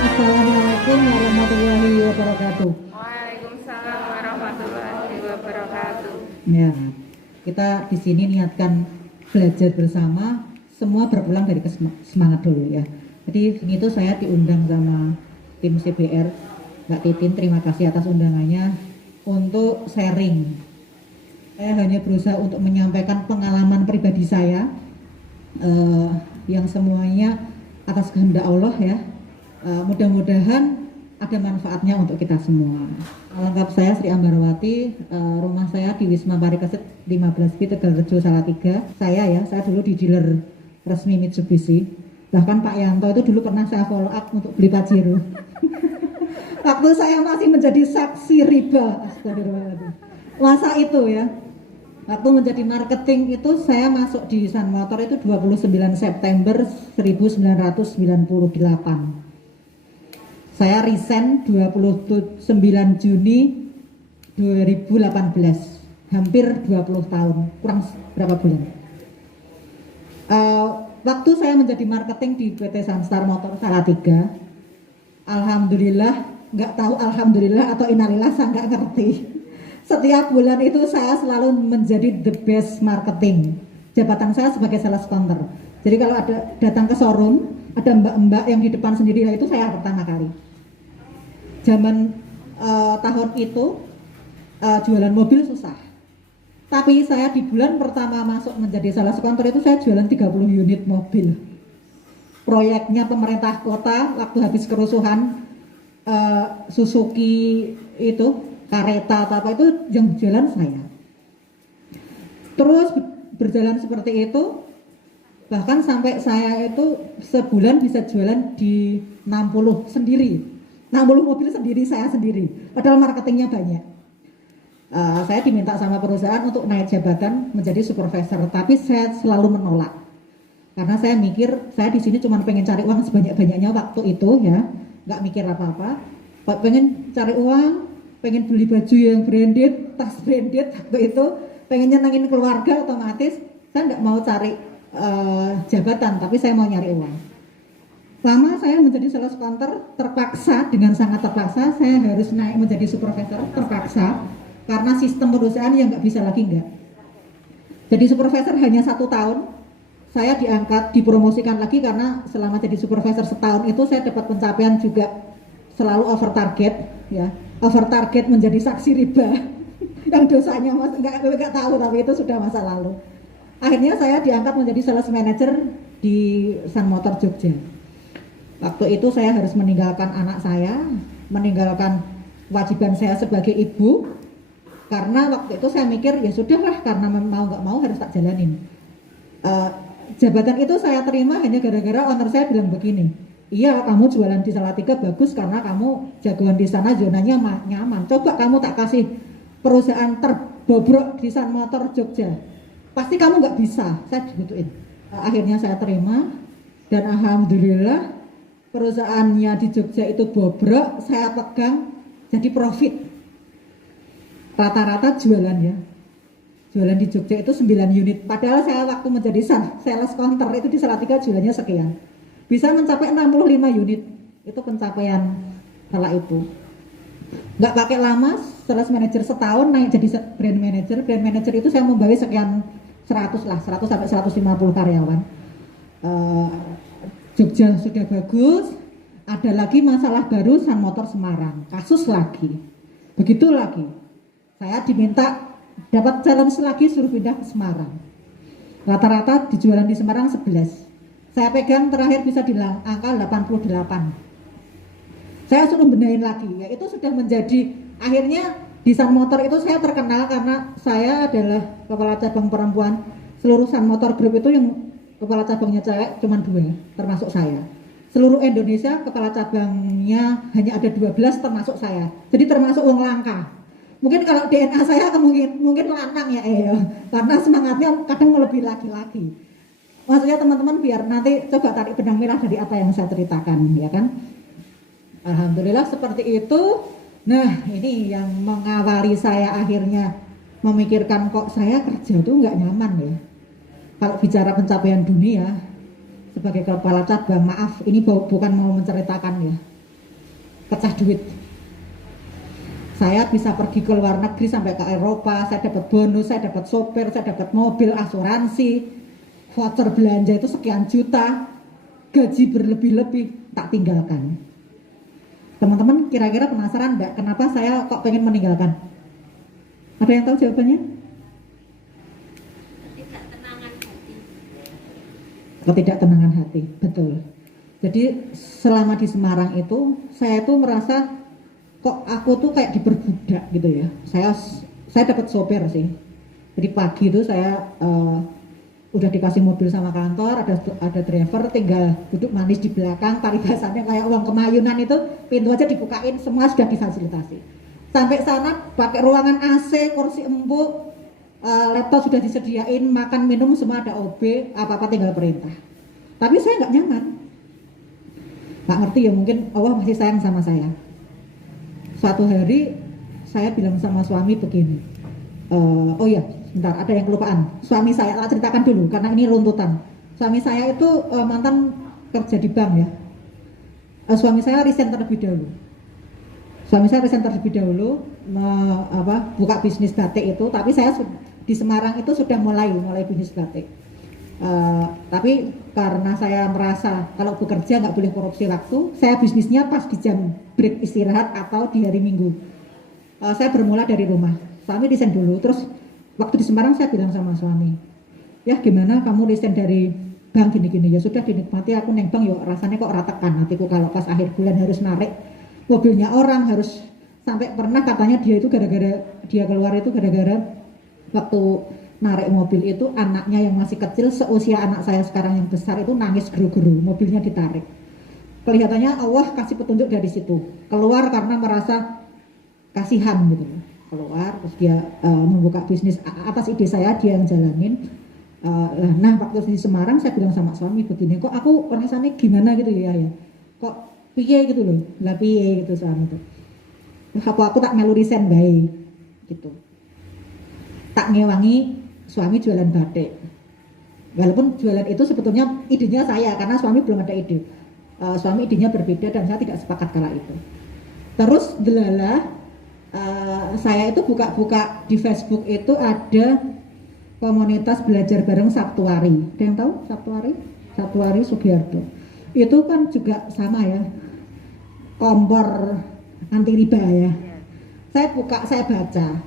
Assalamualaikum warahmatullahi wabarakatuh. Waalaikumsalam warahmatullahi wabarakatuh. Ya, kita di sini niatkan belajar bersama, semua berpulang dari semangat dulu ya. Jadi ini tuh saya diundang sama tim CBR, Mbak Titin, terima kasih atas undangannya untuk sharing. Saya hanya berusaha untuk menyampaikan pengalaman pribadi saya, yang semuanya atas kehendak Allah ya. Mudah-mudahan ada manfaatnya untuk kita semua. Lengkap saya Sri Ambarawati, rumah saya di Wisma Parikesit 15B Tegalrejo Salatiga. Saya dulu di dealer resmi Mitsubishi. Bahkan Pak Yanto itu dulu pernah saya follow up untuk beli Pajero. Waktu saya masih menjadi saksi riba. Astagfirullahaladzim. Masa itu ya. Waktu menjadi marketing itu saya masuk di Sun Motor itu 29 September 1998. Saya resign 29 Juni 2018, hampir 20 tahun, kurang berapa bulan. Waktu saya menjadi marketing di PT Sunstar Motor Salatiga, alhamdulillah, nggak tahu alhamdulillah atau innalillah saya nggak ngerti. Setiap bulan itu saya selalu menjadi the best marketing. Jabatan saya sebagai sales counter. Jadi kalau ada datang ke showroom, ada mbak-mbak yang di depan sendiri, itu saya pertama kali. Zaman tahun itu jualan mobil susah. Tapi saya di bulan pertama masuk menjadi sales counter itu saya jualan 30 unit mobil. Proyeknya pemerintah kota waktu habis kerusuhan, Suzuki itu kareta atau apa itu yang jualan saya. Terus berjalan seperti itu, bahkan sampai saya itu sebulan bisa jualan di 60 sendiri. 60 mobil sendiri, saya sendiri, padahal marketingnya banyak. Saya diminta sama perusahaan untuk naik jabatan menjadi supervisor, tapi saya selalu menolak karena saya mikir saya di sini cuma pengen cari uang sebanyak-banyaknya waktu itu ya, nggak mikir apa-apa, pengen cari uang, pengen beli baju yang branded, tas branded waktu itu, pengen nyenengin keluarga, otomatis saya nggak mau cari jabatan, tapi saya mau nyari uang. Lama saya menjadi sales counter, terpaksa, dengan sangat terpaksa saya harus naik menjadi supervisor, terpaksa karena sistem perusahaan yang nggak bisa lagi nggak. Jadi supervisor hanya 1 tahun, saya diangkat, dipromosikan lagi karena selama jadi supervisor setahun itu saya dapat pencapaian juga selalu over target ya, over target menjadi saksi riba yang dosanya mas nggak tahu, tapi itu sudah masa lalu. Akhirnya saya diangkat menjadi sales manager di Sun Motor Jogja. Waktu itu saya harus meninggalkan anak saya, meninggalkan kewajiban saya sebagai ibu, karena waktu itu saya mikir ya sudahlah, karena mau nggak mau harus tak jalanin. Jabatan itu saya terima hanya gara-gara owner saya bilang begini, iya kamu jualan di Salatiga bagus karena kamu jagoan di sana, zonanya nyaman, coba kamu tak kasih perusahaan terbobrok di Sun Motor Jogja, pasti kamu nggak bisa, saya digituin. Akhirnya saya terima dan alhamdulillah perusahaannya di Jogja itu bobrok, saya pegang jadi profit. Rata-rata jualan ya, jualan di Jogja itu 9 unit, padahal saya waktu menjadi sales counter itu di Salatiga jualannya sekian, bisa mencapai 65 unit. Itu pencapaian kala itu. Nggak pakai lama, sales manager setahun naik jadi brand manager. Brand manager itu saya membawa sekian 100 sampai 150 karyawan. Jogja sudah bagus, ada lagi masalah baru, Sun Motor Semarang, kasus lagi, begitu lagi. Saya diminta dapat challenge lagi, suruh pindah ke Semarang. Rata-rata dijualan di Semarang 11. Saya pegang terakhir bisa di angka 88. Saya suruh benahin lagi, ya itu sudah menjadi, akhirnya di Sun Motor itu saya terkenal karena saya adalah kepala cabang perempuan. Seluruh Sun Motor Group itu yang kepala cabangnya cewek cuma 2, termasuk saya. Seluruh Indonesia kepala cabangnya hanya ada 12, termasuk saya. Jadi termasuk wong langka. Mungkin kalau DNA saya mungkin lanang ya, karena semangatnya kadang melebihi laki-laki. Maksudnya teman-teman biar nanti coba tarik benang merah dari apa yang saya ceritakan, ya kan? Alhamdulillah seperti itu. Nah ini yang mengawali saya akhirnya memikirkan kok saya kerja tuh nggak nyaman ya. Kalau bicara pencapaian dunia sebagai kepala cabang, maaf ini bukan mau menceritakan ya, pecah duit. Saya bisa pergi ke luar negeri sampai ke Eropa, saya dapat bonus, saya dapat sopir, saya dapat mobil, asuransi, voucher belanja itu sekian juta, gaji berlebih-lebih, tak tinggalkan. Teman-teman kira-kira penasaran enggak kenapa saya kok pengen meninggalkan? Ada yang tahu jawabannya? Ketidaktenangan hati, betul. Jadi selama di Semarang itu, saya tuh merasa kok aku tuh kayak diperbudak gitu ya. Saya dapat sopir sih. Jadi pagi itu saya udah dikasih mobil sama kantor, ada driver, tinggal duduk manis di belakang, paribasannya kayak uang kemayunan itu, pintu aja dibukain, semua sudah difasilitasi. Sampai sana pakai ruangan AC, kursi empuk, laptop sudah disediain, makan minum semua ada OB, apa-apa tinggal perintah. Tapi saya nggak nyaman. Nggak ngerti ya, mungkin Allah masih sayang sama saya. Suatu hari saya bilang sama suami begini, oh ya sebentar, ada yang kelupaan. Suami saya, tak ceritakan dulu karena ini runtutan. Suami saya itu mantan kerja di bank ya. Suami saya resign terlebih dahulu. Buka bisnis batik itu, tapi saya di Semarang itu sudah mulai bisnis batik. Tapi karena saya merasa kalau bekerja nggak boleh korupsi waktu, saya bisnisnya pas di jam break istirahat atau di hari Minggu. Saya bermula dari rumah. Suami resign dulu, terus waktu di Semarang saya bilang sama suami, ya gimana kamu resign dari bank gini-gini, ya sudah dinikmati, aku neng bank yuk rasanya kok ratakan hatiku kalau pas akhir bulan harus narik mobilnya orang, harus sampai pernah katanya dia itu gara-gara dia keluar itu gara-gara waktu narik mobil itu anaknya yang masih kecil seusia anak saya sekarang yang besar itu nangis geru-geru, mobilnya ditarik. Kelihatannya Allah kasih petunjuk dari situ, keluar karena merasa kasihan gitu, keluar terus dia membuka bisnis atas ide saya, dia yang jalanin. Nah waktu di Semarang saya bilang sama suami begini, kok aku rasanya gimana gitu ya, kok piye gitu loh, lah piye gitu suami tuh, aku tak melu resign baik gitu, tak ngewangi suami jualan batik. Walaupun jualan itu sebetulnya idenya saya, karena suami belum ada ide. Suami idenya berbeda dan saya tidak sepakat kala itu. Terus delalah saya itu buka-buka di Facebook itu ada komunitas belajar bareng Sabtuari. Ada yang tahu Sabtuari? Sabtuari Sugiarto. Itu kan juga sama ya, kompor anti riba ya. Saya buka, saya baca,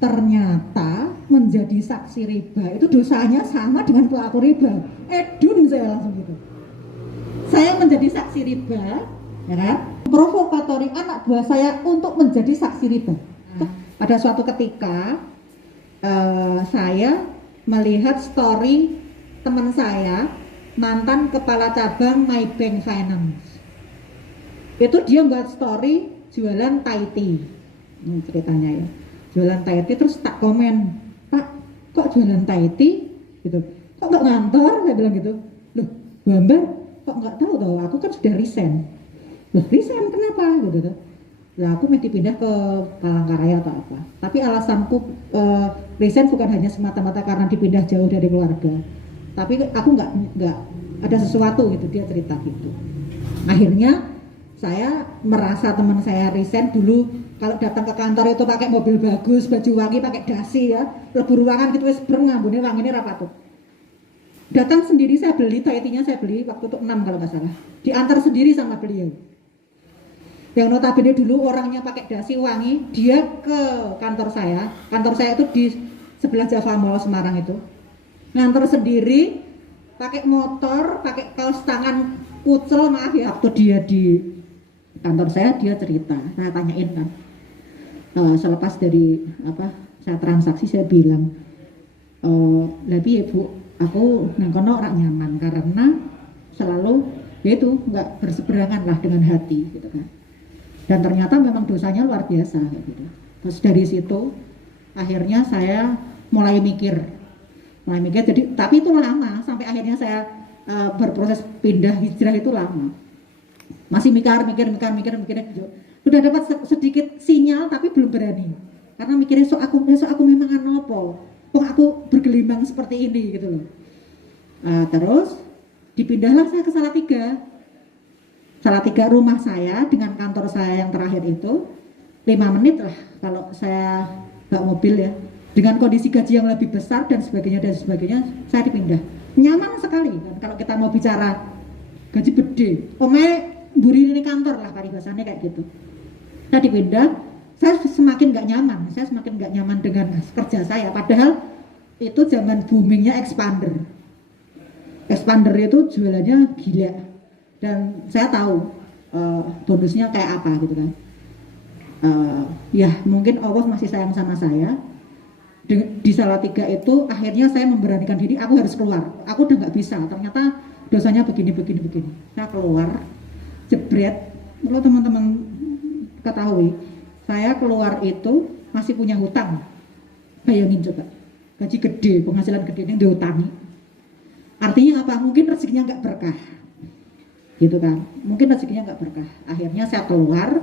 ternyata menjadi saksi riba itu dosanya sama dengan pelaku riba. Edun saya langsung gitu. Saya menjadi saksi riba, ya kan? Provokatori anak buah saya untuk menjadi saksi riba. Pada suatu ketika saya melihat story teman saya, mantan kepala cabang Maybank Finance. Itu dia buat story jualan Thai tea. Ini ceritanya ya. Jualan Thai tea, terus tak komen, Pak, kok jualan Thai tea gitu, kok nggak ngantor, saya bilang gitu. Loh Bambang, kok nggak tahu aku kan sudah resign. Loh resign kenapa gitu. Lah aku mau dipindah ke Palangkaraya atau apa, tapi alasanku resign bukan hanya semata-mata karena dipindah jauh dari keluarga, tapi aku nggak ada sesuatu gitu, dia cerita gitu. Akhirnya saya merasa teman saya resign dulu, kalau datang ke kantor itu pakai mobil bagus, baju wangi, pakai dasi ya, lebur ruangan gitu, wes ngambune wanginya rapatut. Datang sendiri saya beli, taitinya saya beli waktu itu 6 kalau nggak salah, diantar sendiri sama beliau. Yang notabene dulu orangnya pakai dasi wangi, dia ke kantor saya itu di sebelah Java Mall Semarang itu, ngantar sendiri, pakai motor, pakai kaos tangan kucel, maaf ya, waktu dia di kantor saya dia cerita, saya tanyain kan, selepas dari saya transaksi, saya bilang, lebih ibu, aku nengkono orang nyaman karena selalu yaitu nggak berseberangan lah dengan hati gitu kan, dan ternyata memang dosanya luar biasa gitu. Terus dari situ akhirnya saya mulai mikir, jadi tapi itu lama sampai akhirnya saya berproses pindah hijrah itu lama. Masih mikir, udah dapat sedikit sinyal tapi belum berani, karena mikirnya besok aku memang anopo, kok aku bergelimang seperti ini gitu loh. Terus dipindahlah saya ke Salatiga. Salatiga rumah saya dengan kantor saya yang terakhir itu 5 menit lah kalau saya bawa mobil ya. Dengan kondisi gaji yang lebih besar dan sebagainya, saya dipindah. Nyaman sekali kan kalau kita mau bicara gaji gede. Buri ini kantor lah paribasannya kayak gitu. Saya dipindah, saya semakin nggak nyaman dengan kerja saya. Padahal itu zaman boomingnya expander. Expander itu jualannya gila. Dan saya tahu bonusnya kayak apa gitu kan. Ya mungkin Allah masih sayang sama saya. Di Salatiga itu akhirnya saya memberanikan diri, aku harus keluar. Aku udah nggak bisa, ternyata dosanya begini. Saya keluar, jebret. Kalau teman-teman ketahui, saya keluar itu masih punya hutang. Bayangin coba, gaji gede, penghasilan gede ini dihutangi. Artinya apa? Mungkin rezekinya nggak berkah, gitu kan? Mungkin rezekinya nggak berkah. Akhirnya saya keluar.